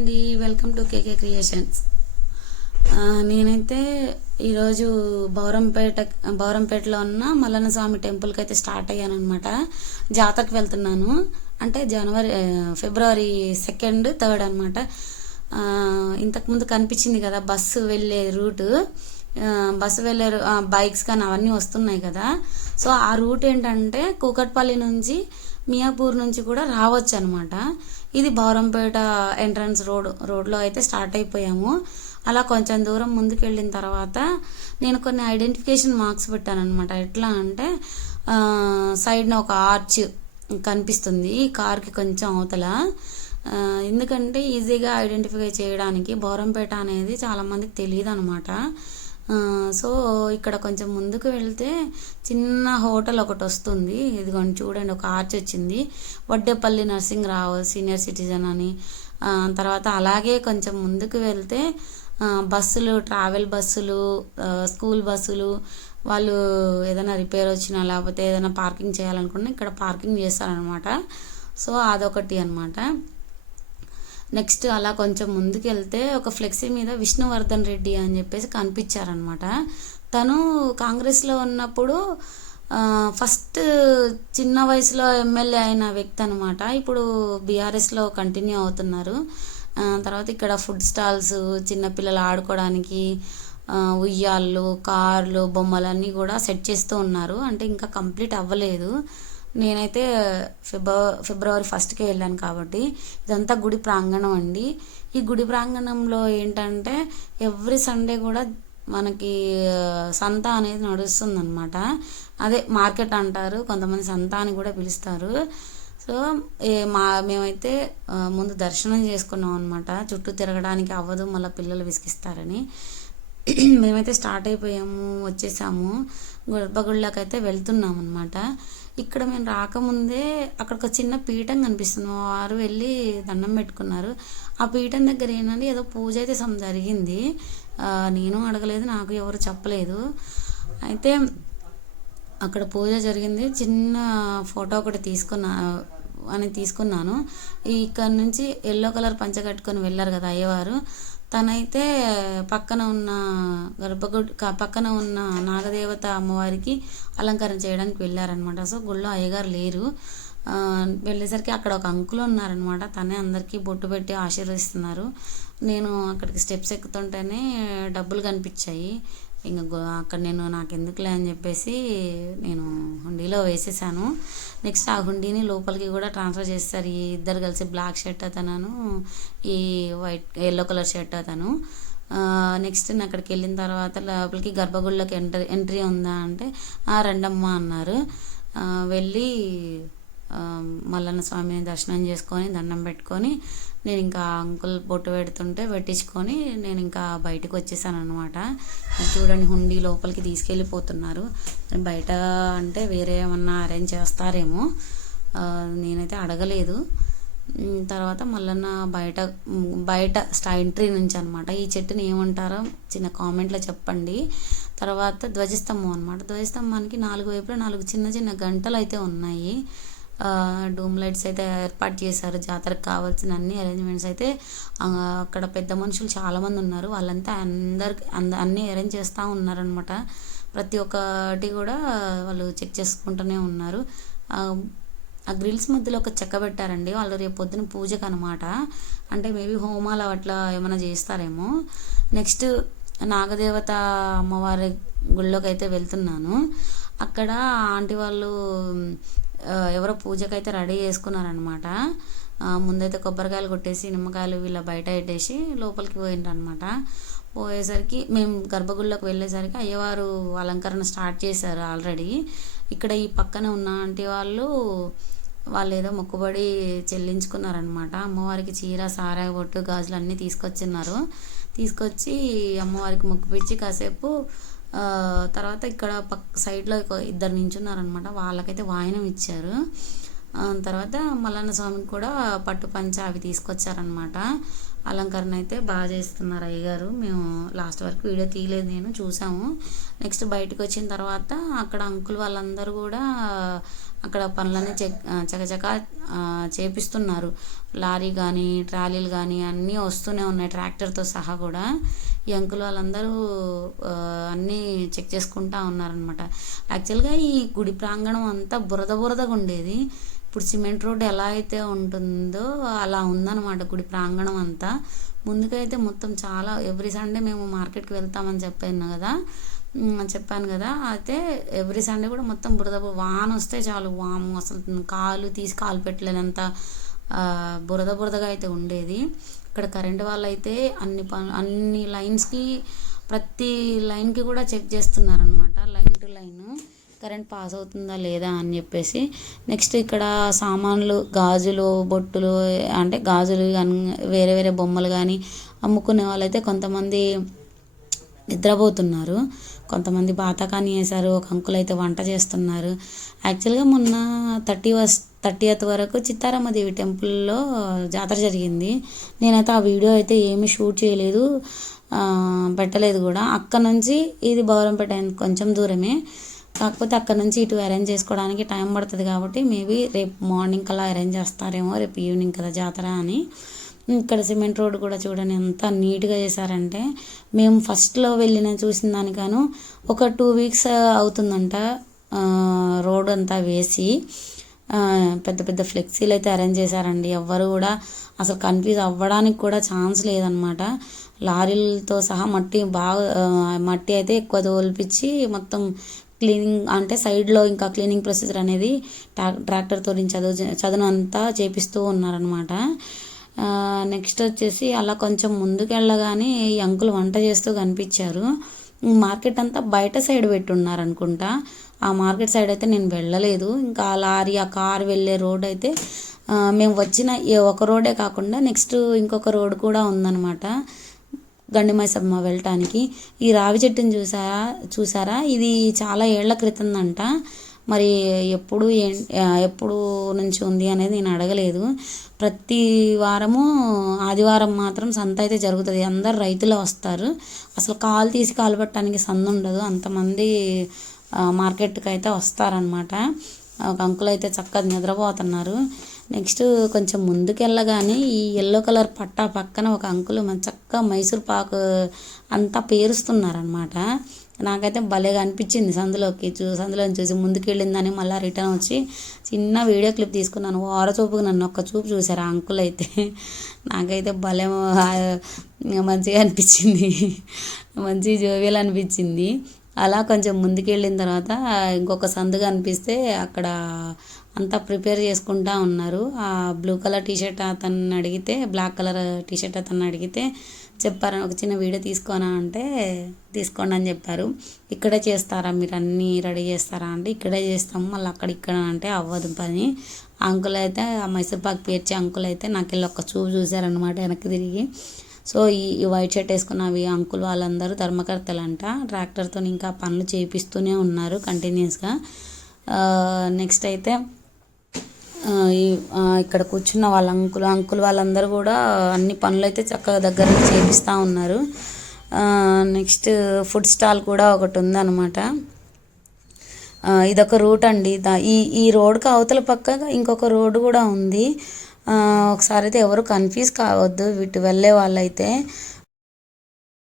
అండి, welcome to KK creations. నేనైతే ఈరోజు బౌరంపేటలో ఉన్న మల్లన్న స్వామి టెంపుల్కి అయితే స్టార్ట్ అయ్యాను అనమాట. జాతరకు వెళ్తున్నాను. అంటే ఫిబ్రవరి 2, 3 అనమాట. ఇంతకుముందు కనిపించింది కదా బస్సు వెళ్ళే రూటు. బస్సు వెళ్ళే బైక్స్ కానీ అవన్నీ వస్తున్నాయి కదా. సో ఆ రూట్ ఏంటంటే కూకట్పల్లి నుంచి మియాపూర్ నుంచి కూడా రావచ్చు అనమాట. ఇది బౌరంపేట ఎంట్రన్స్ రోడ్లో అయితే స్టార్ట్ అయిపోయాము. అలా కొంచెం దూరం ముందుకు వెళ్ళిన తర్వాత నేను కొన్ని ఐడెంటిఫికేషన్ మార్క్స్ పెట్టాను అనమాట. ఎట్లా అంటే సైడ్న ఒక ఆర్చ్ కనిపిస్తుంది ఈ కార్కి కొంచెం అవతల. ఎందుకంటే ఈజీగా ఐడెంటిఫై చేయడానికి బౌరంపేట అనేది చాలామందికి తెలియదు అనమాట. సో ఇక్కడ కొంచెం ముందుకు వెళ్తే చిన్న హోటల్ ఒకటి వస్తుంది. ఇదిగోండి చూడండి, ఒక ఆర్చ్ వచ్చింది. వడ్డేపల్లి నరసింహరావు సీనియర్ సిటిజన్ అని. తర్వాత అలాగే కొంచెం ముందుకు వెళ్తే బస్సులు, ట్రావెల్ బస్సులు, స్కూల్ బస్సులు, వాళ్ళు ఏదైనా రిపేర్ వచ్చినా లేకపోతే ఏదైనా పార్కింగ్ చేయాలనుకున్నా ఇక్కడ పార్కింగ్ చేస్తారనమాట. సో అదొకటి అనమాట. నెక్స్ట్ అలా కొంచెం ముందుకు వెళ్తే ఒక ఫ్లెక్సీ మీద విష్ణువర్ధన్ రెడ్డి అని చెప్పేసి కనిపించారనమాట. తను కాంగ్రెస్లో ఉన్నప్పుడు ఫస్ట్ చిన్న వయసులో ఎమ్మెల్యే అయిన వ్యక్తి అనమాట. ఇప్పుడు బీఆర్ఎస్లో కంటిన్యూ అవుతున్నారు. తర్వాత ఇక్కడ ఫుడ్ స్టాల్స్, చిన్నపిల్లలు ఆడుకోవడానికి ఉయ్యాళ్ళు, కార్లు, బొమ్మలన్నీ కూడా సెట్ చేస్తూ ఉన్నారు. అంటే ఇంకా కంప్లీట్ అవ్వలేదు. నేనైతే ఫిబ్రవరి 1కే వెళ్ళాను కాబట్టి. ఇదంతా గుడి ప్రాంగణం అండి. ఈ గుడి ప్రాంగణంలో ఏంటంటే ఎవ్రీ సండే కూడా మనకి సంత అనేది నడుస్తుంది అనమాట. అదే మార్కెట్ అంటారు, కొంతమంది సంత అని కూడా పిలుస్తారు. సో మేమైతే ముందు దర్శనం చేసుకున్నాం అనమాట. చుట్టూ తిరగడానికి అవ్వదు, మళ్ళీ పిల్లలు విసిగిస్తారని మేమైతే స్టార్ట్ అయిపోయాము, వచ్చేసాము. గర్భగుడిలోకి అయితే వెళ్తున్నాం అనమాట. ఇక్కడ మేము రాకముందే అక్కడ ఒక చిన్న పీఠం కనిపిస్తుంది. మా వారు వెళ్ళి దండం పెట్టుకున్నారు. ఆ పీఠం దగ్గర ఏంటంటే ఏదో పూజ అయితే జరిగింది. నేను అడగలేదు, నాకు ఎవరు చెప్పలేదు. అయితే అక్కడ పూజ జరిగింది. చిన్న ఫోటో ఒకటి తీసుకున్నాను. ఇక్కడ నుంచి ఎల్లో కలర్ పంచ కట్టుకొని వెళ్ళారు కదా అయ్యవారు. తనైతే పక్కన ఉన్న నాగదేవత అమ్మవారికి అలంకరణ చేయడానికి వెళ్ళారనమాట. సో గుళ్ళో అయ్యగారు లేరు. వెళ్ళేసరికి అక్కడ ఒక అంకుల్ ఉన్నారనమాట. తనే అందరికీ బొట్టు పెట్టి ఆశీర్వదిస్తున్నారు. నేను అక్కడికి స్టెప్స్ ఎక్కుతుంటేనే డబ్బులు కనిపించాయి. ఇంకా అక్కడ నాకు ఎందుకులే అని చెప్పేసి నేను హుండీలో వేసేసాను. నెక్స్ట్ ఆ హుండీని లోపలికి కూడా ట్రాన్స్ఫర్ చేస్తారు. ఈ ఇద్దరు కలిసి బ్లాక్ షర్ట్ అతను, ఈ ఎల్లో కలర్ షర్ట్ అతను. నెక్స్ట్ నేను అక్కడికి వెళ్ళిన తర్వాత లోపలికి గర్భగుడిలోకి ఎంట్రీ ఉందా అంటే రండమ్మ అన్నారు. వెళ్ళి మల్లన్న స్వామిని దర్శనం చేసుకొని దండం పెట్టుకొని నేను ఇంకా అంకుల్ బొట్టు పెట్టించుకొని నేను ఇంకా బయటకు వచ్చేసాను అనమాట. చూడండి, హుండీ లోపలికి తీసుకెళ్ళిపోతున్నారు. బయట అంటే వేరే ఏమన్నా అరేంజ్ చేస్తారేమో, నేనైతే అడగలేదు. తర్వాత మల్లన్న బయట ఎంట్రీ నుంచి అనమాట. ఈ చెట్టుని ఏమంటారో చిన్న కామెంట్లో చెప్పండి. తర్వాత ధ్వజస్తంభం అనమాట. ధ్వజస్తంభానికి 4 వైపులా 4 చిన్న చిన్న గంటలు అయితే ఉన్నాయి. డూమ్ లైట్స్ అయితే ఏర్పాటు చేశారు. జాతరకు కావాల్సిన అన్ని అరేంజ్మెంట్స్ అయితే అక్కడ పెద్ద మనుషులు చాలామంది ఉన్నారు. వాళ్ళంతా అన్నీ అరేంజ్ చేస్తూ ఉన్నారనమాట. ప్రతి ఒక్కటి కూడా వాళ్ళు చెక్ చేసుకుంటూనే ఉన్నారు. ఆ గ్రిల్స్ మధ్యలో ఒక చెక్క పెట్టారండి. వాళ్ళు రేపు పొద్దున పూజకు అనమాట. అంటే మేబీ హోమాలు అట్లా ఏమైనా చేస్తారేమో. నెక్స్ట్ నాగదేవత అమ్మవారి గుళ్ళోకి అయితే వెళ్తున్నాను. అక్కడ ఆంటీ వాళ్ళు ఎవరో పూజకైతే రెడీ చేసుకున్నారనమాట. ముందైతే కొబ్బరికాయలు కొట్టేసి నిమ్మకాయలు వీళ్ళ బయట పెట్టేసి లోపలికి పోయిండ్రనమాట. పోయేసరికి మేము గర్భగుడిలోకి వెళ్ళేసరికి అయ్యవారు అలంకరణ స్టార్ట్ చేశారు ఆల్రెడీ. ఇక్కడ ఈ పక్కన ఉన్న ఆంటీ వాళ్ళు ఏదో మొక్కుబడి చెల్లించుకున్నారనమాట. అమ్మవారికి చీర, సారాయి బొట్టు, గాజులు అన్నీ తీసుకొచ్చి అమ్మవారికి మొక్కుపిచ్చి కాసేపు తర్వాత ఇక్కడ సైడ్లో ఇద్దరు నించున్నారనమాట. వాళ్ళకైతే వాయనం ఇచ్చారు. తర్వాత మల్లన్న స్వామికి కూడా పట్టు పంచ అవి తీసుకొచ్చారనమాట. అలంకరణ అయితే బాగా చేస్తున్నారు అయ్యగారు. మేము లాస్ట్ వరకు వీడియో తీయలేదు, నేను చూసాము. నెక్స్ట్ బయటకు వచ్చిన తర్వాత అక్కడ అంకుల్ వాళ్ళందరూ కూడా అక్కడ పనులన్నీ చకచక చేపిస్తున్నారు. లారీ కానీ ట్రాలీలు కానీ అన్నీ వస్తూనే ఉన్నాయి ట్రాక్టర్తో సహా కూడా. ఈ అంకుల్ వాళ్ళందరూ అన్నీ చెక్ చేసుకుంటూ ఉన్నారనమాట. యాక్చువల్గా ఈ గుడి ప్రాంగణం అంతా బురదగా ఉండేది. ఇప్పుడు సిమెంట్ రోడ్ ఎలా అయితే ఉంటుందో అలా ఉందన్నమాట గుడి ప్రాంగణం అంతా. ముందుకైతే మొత్తం చాలా ఎవ్రీ సండే మేము మార్కెట్కి వెళ్తామని చెప్పాను కదా. అయితే ఎవ్రీ సండే కూడా మొత్తం వాన వస్తే చాలు వాము అసలు కాలు పెట్టలేనంత బురదగా అయితే ఉండేది. ఇక్కడ కరెంట్ వాళ్ళు అయితే అన్ని లైన్స్కి ప్రతి లైన్కి కూడా చెక్ చేస్తున్నారనమాట. Line to line current pass అవుతుందా లేదా అని చెప్పేసి. నెక్స్ట్ ఇక్కడ సామాన్లు గాజులు బొట్టులు అంటే గాజులు వేరే వేరే బొమ్మలు కానీ అమ్ముకునే వాళ్ళైతే కొంతమంది నిద్రపోతున్నారు, కొంతమంది బాతకాని వేశారు, ఒక అంకుల్ అయితే వంట చేస్తున్నారు. యాక్చువల్గా మొన్న 30th వరకు చిత్తారామదేవి టెంపుల్లో జాతర జరిగింది. నేనైతే ఆ వీడియో అయితే ఏమీ షూట్ చేయలేదు, పెట్టలేదు కూడా. అక్కడ నుంచి ఇది బౌరంపేట కొంచెం దూరమే, కాకపోతే అక్కడ నుంచి ఇటు అరేంజ్ చేసుకోవడానికి టైం పడుతుంది కాబట్టి మేబీ రేపు మార్నింగ్ కల్లా అరేంజ్ చేస్తారేమో, రేపు ఈవినింగ్ కదా జాతర అని. ఇక్కడ సిమెంట్ రోడ్ కూడా చూడండి ఎంత నీట్గా చేశారంటే, మేము ఫస్ట్లో చూసిన దానికాను ఒక 2 weeks అవుతుందంట రోడ్ అంతా వేసి. పెద్ద పెద్ద ఫ్లెక్సీలు అయితే అరేంజ్ చేశారండి. ఎవ్వరు కూడా అసలు కన్ఫ్యూజ్ అవ్వడానికి కూడా ఛాన్స్ లేదనమాట. లారీలతో సహా మట్టి అయితే ఎక్కువ తోల్పించి మొత్తం క్లీనింగ్ అంటే సైడ్లో ఇంకా క్లీనింగ్ ప్రొసీజర్ అనేది ట్రాక్టర్తో చదును అంతా చేపిస్తూ ఉన్నారనమాట. నెక్స్ట్ వచ్చేసి అలా కొంచెం ముందుకు వెళ్ళగానే ఈ అంకుల్ వంట చేస్తూ కనిపించారు. మార్కెట్ అంతా బయట సైడ్ పెట్టున్నారు అనుకుంటా. ఆ మార్కెట్ సైడ్ అయితే నేను వెళ్ళలేదు. ఇంకా ఆ కార్ వెళ్ళే రోడ్ అయితే మేము వచ్చిన ఒక రోడే కాకుండా నెక్స్ట్ ఇంకొక రోడ్ కూడా ఉందన్నమాట గండిమైసమ్మ వెళ్ళటానికి. ఈ రావి చెట్టుని చూసారా, ఇది చాలా ఏళ్ల క్రితందంట. మరి ఎప్పుడు నుంచి ఉంది అనేది నేను అడగలేదు. ప్రతి వారము ఆదివారం మాత్రం సంత అయితే జరుగుతుంది. అందరు రైతులు వస్తారు, అసలు కాలు పట్టడానికి సందు ఉండదు, అంతమంది మార్కెట్కి అయితే వస్తారనమాట. ఒక అంకుల్ అయితే చక్కగా నిద్రపోతున్నారు. నెక్స్ట్ కొంచెం ముందుకు వెళ్ళగానే ఈ ఎల్లో కలర్ పట్టా పక్కన ఒక అంకుల్ చక్కగా మైసూర్ పాకు అంతా పేరుస్తున్నారనమాట. నాకైతే భలేగా అనిపించింది. సందులో చూసి ముందుకు వెళ్ళిందని మళ్ళీ రిటర్న్ వచ్చి చిన్న వీడియో క్లిప్ తీసుకున్నాను. చూపుకు నన్ను ఒక్క చూపు చూసారు ఆ అంకుల్ అయితే. నాకైతే భలే మంచిగా అనిపించింది, మంచి జోవియల్ అనిపించింది. అలా కొంచెం ముందుకు వెళ్ళిన తర్వాత ఇంకొక సందు కనిపిస్తే అక్కడ అంతా ప్రిపేర్ చేసుకుంటూ ఉన్నారు. ఆ బ్లూ కలర్ టీషర్ట్ అతన్ని అడిగితే, బ్లాక్ కలర్ టీషర్ట్ అతన్ని అడిగితే చెప్పారు, ఒక చిన్న వీడియో తీసుకోనా అంటే తీసుకోండి అని చెప్పారు. ఇక్కడే చేస్తారా మీరు అన్నీ రెడీ చేస్తారా అంటే ఇక్కడే చేస్తాము, మళ్ళీ ఇక్కడ అంటే అవ్వదు పని. అంకుల్ అయితే ఆ మైసూర్ పాక్ పేర్చే అంకుల్ అయితే నాకు వెళ్ళి ఒక్క చూపు చూశారనమాట వెనక్కి తిరిగి. సో ఈ వైట్ షర్ట్ వేసుకున్నవి అంకుల్ వాళ్ళందరూ ధర్మకర్తలంట. ట్రాక్టర్తో ఇంకా పనులు చేపిస్తూనే ఉన్నారు కంటిన్యూస్గా. నెక్స్ట్ అయితే ఇక్కడ కూర్చున్న వాళ్ళ అంకుల్ వాళ్ళందరూ కూడా అన్ని పనులు అయితే చక్కగా దగ్గర నుంచి చేపిస్తూ ఉన్నారు. నెక్స్ట్ ఫుడ్ స్టాల్ కూడా ఒకటి ఉందన్నమాట. ఇదొక రూట్ అండి. ఈ రోడ్కి అవతల పక్కగా ఇంకొక రోడ్డు కూడా ఉంది. ఒకసారి అయితే ఎవరు కన్ఫ్యూజ్ కావద్దు వీటి వెళ్ళే వాళ్ళైతే.